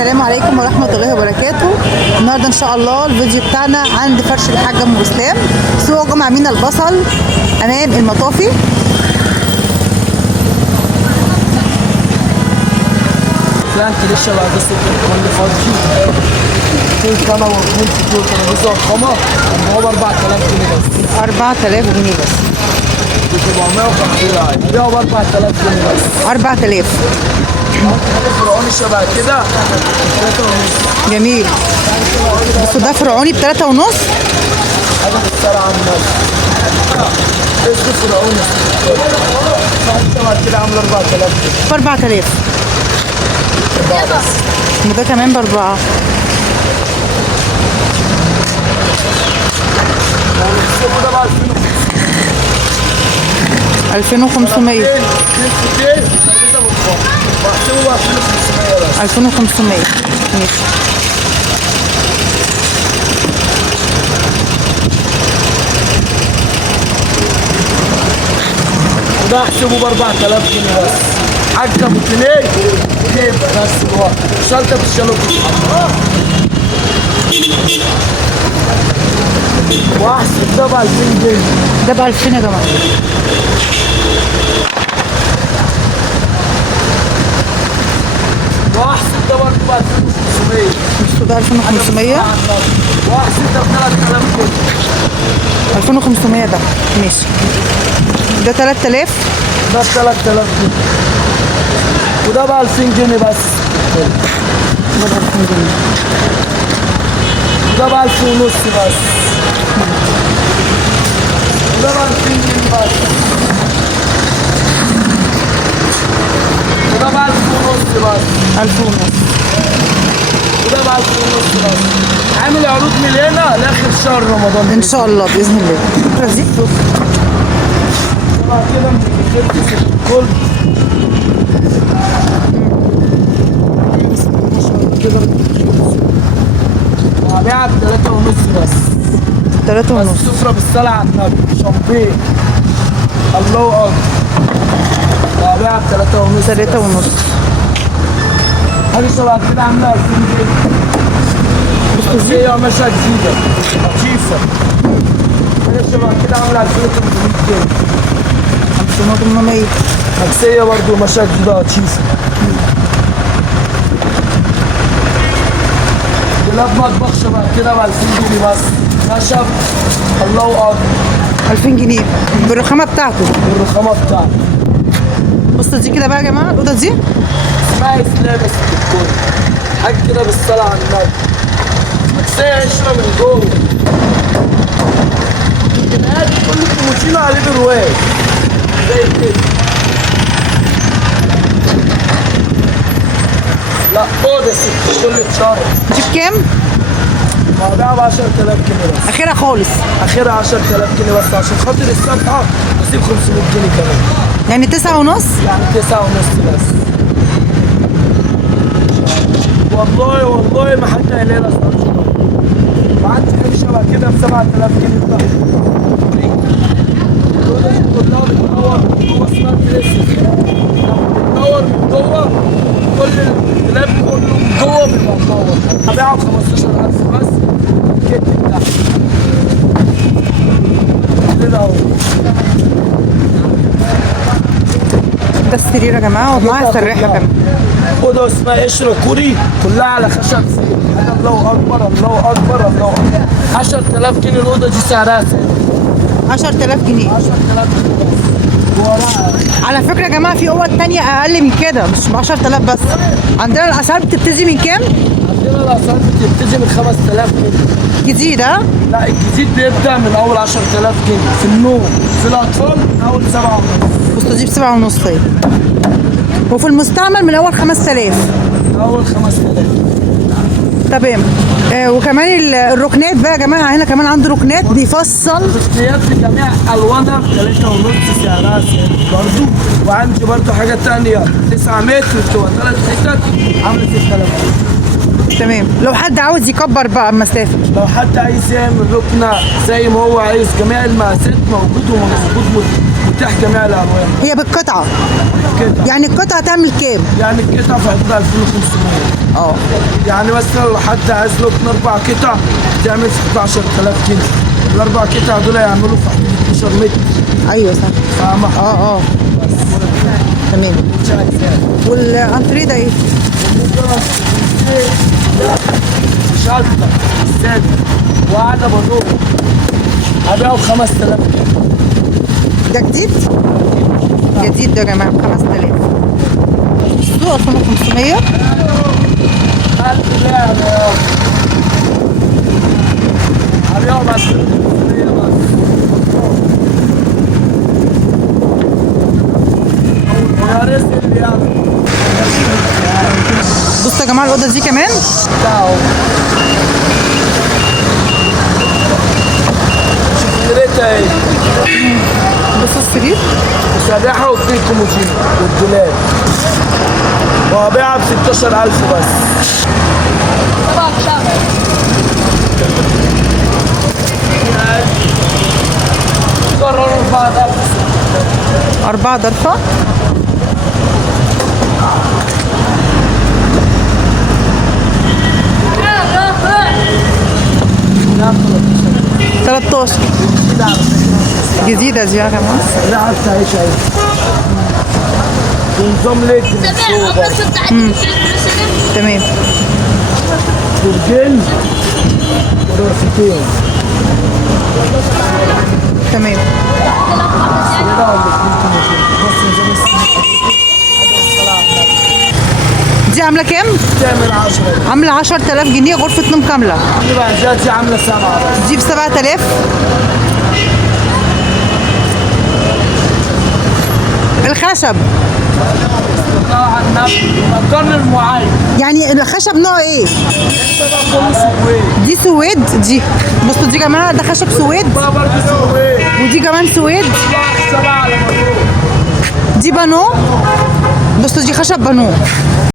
السلام عليكم ورحمة الله وبركاته. النهارده ان شاء الله الفيديو بتاعنا عند فرش الحاج ام اسلام، سوق جمعة مينا البصل امام المطافي. انت لسه بعد كل فاضي في قناه وفي تلفزيون قمر هو ب 4000 جنيه بس. 4000 جنيه بس. ب 750 عادي ده ب 4000 جنيه بس. 4000 فرعوني شبه كده 3.5. جميل. بس ده فرعوني ب 3.5. حاجه بالسرعه عن الناس اسمه فرعوني شبه كده عامله 4000 جنيه. ب 4000 وده كمان ب4. ده بقى 2500. 2500 ماشي. ده احسبه ب 4000 جنيه بس. حاجه ابو جنيه جيب بس الوقت شنطه بالشالوت واحسب ده ب 2000 جنيه. ده ب 2000 يا جماعه. واحسب ده برضه ب 2500. بصوا ده 2500. واحسب ده ب 3000 جنيه. 2500 ده ماشي. ده 3000. ده ب 3000 جنيه وده ب 2000 جنيه بس. ده ب 2000 جنيه. ده ب 1000 ونص بس. ده ب 2000 جنيه بس. وده ب 1000 ونص بس. 1000 ونص. وده ب 1000 ونص بس. عامل عروض من هنا لاخر شهر رمضان ان شاء الله باذن الله. رزق طبعا كده مش الكل هبيعها ب 3 ونص بس. 3 بس ونص. سفرة بالصلاة على النبي شامبين الله اكبر. هبيعها ب 3 ونص. 3 ونص. حاجة شبه كده عاملة 2000 جنيه. بس هي قماشة جديدة لطيفة. حاجة شبه كده عاملة 2800 جنيه. 5800. عكسية برضه قماشة جديدة لطيفة. دولاب مطبخ شبه كده ب 2000 جنيه بس. خشب الله اكبر. 2000 جنيه بالرخامه بتاعته. الرخامة بتاعته. بصوا دي كده بقى يا جماعه، الاوضه دي اسمها اسلام بس الدكتور. حاجة كده بالصلاة على النبي. عكسية قشرة من جوه. الجنيهات كل كوموتشينو عليه برواز. زي كده. لا اوضه ست كل اتشرب. دي بكام؟ بعدها ب 10000 جنيه بس. اخرها خالص. اخرها 10000 جنيه بس عشان خاطر الصفحه نسيب 500 جنيه كمان. يعني 9 ونص. يعني 9 ونص بس. والله ما حد قال لي اسعار شبه. وعندي حاجه شبه كده ب 7000 جنيه بقى. كلها بتنور من جوه اسمها تريسس. بتنور من جوه كل الكلاب كله من جوه بيبقى منور. هبيعها ب 15000 بس. الكت بتاعها كده اهو. ده السرير يا جماعه ومعاها سراحه كمان. اوضه اسمها قشره كوري كلها على خشب سيل. حاجه الله اكبر الله اكبر الله اكبر. 10000 جنيه الاوضه دي سعرها ثابت. 10000 جنيه. 10000 جنيه بس. وراها على فكره يا جماعه في اوض تانية اقل من كده مش ب 10000 بس. عندنا الاسعار بتبتدي من كام؟ عندنا الاسعار بتبتدي من 5000 جنيه. جديد ها؟ لا الجديد بيبدا من اول 10000 جنيه في النوم. في الاطفال من اول 7 ونص. بصوا دي ب 7 ونص. طيب وفي المستعمل من اول 5000. من اول 5000. تمام. وكمان الركنات بقى يا جماعه، هنا كمان عنده ركنات بيفصل. تغطيات بجميع الوانها ب 3 ونص سعرها ثابت برضه. وعندي برضه حاجه ثانيه 9 متر بتبقى 3 حتت عامله 6000. تمام. لو حد عاوز يكبر بقى المسافه، لو حد عايز يعمل ركنه زي ما هو عايز جميع المقاسات موجود ومظبوط متاح جميع الالوان هي بالقطعه؟ كده. يعني القطعه تعمل كام؟ يعني القطعه في حدود 2500. اه يعني مثلا لو حد عايز له 4 قطع تعمل في 11000 جنيه. الاربع قطع دول يعملوا في حدود 12 متر. ايوه صح. فاهمة؟ اه تمام. والانتريه ده ايه؟ شنطة سادة وقاعدة بدور هبيعه ب 5000 جنيه. ده جديد؟ جديد ده يا جماعه ب 5000. السوق 2500. 1000 لعبة يا هبيعه ب 2500 بس. يا رزق اللي يعرف. بصوا يا جماعه الاوضه دي كمان بتاعه شوف ريتها ايه. بصوا السرير. مسرحة واتنين كومودين والدولاب وهبيعها ب 16000 بس. قرروا 4000. 4 ضرفه. نعم 13 جديده دي يا جماعه. الريحة بتاعتها ايه؟ ونظام ليد من فوق برضه. تمام. برجين ورفتين. تمام. كده ولا اتنين كومودين. بص نظام السنة دي عامله كام؟ تعمل 10. عامله 10000 جنيه غرفه نوم كامله. دي بقى دي عاملة 7 بس. دي ب 7000. الخشب طبعا القرن المعين. يعني الخشب نوع ايه؟ كله سويد. دي سويد. دي بصوا دي يا جماعه ده خشب سويد. بقى برضه سويد. ودي كمان سويد. 7 على مطلوب. دي بانو. بصوا دي خشب بانو.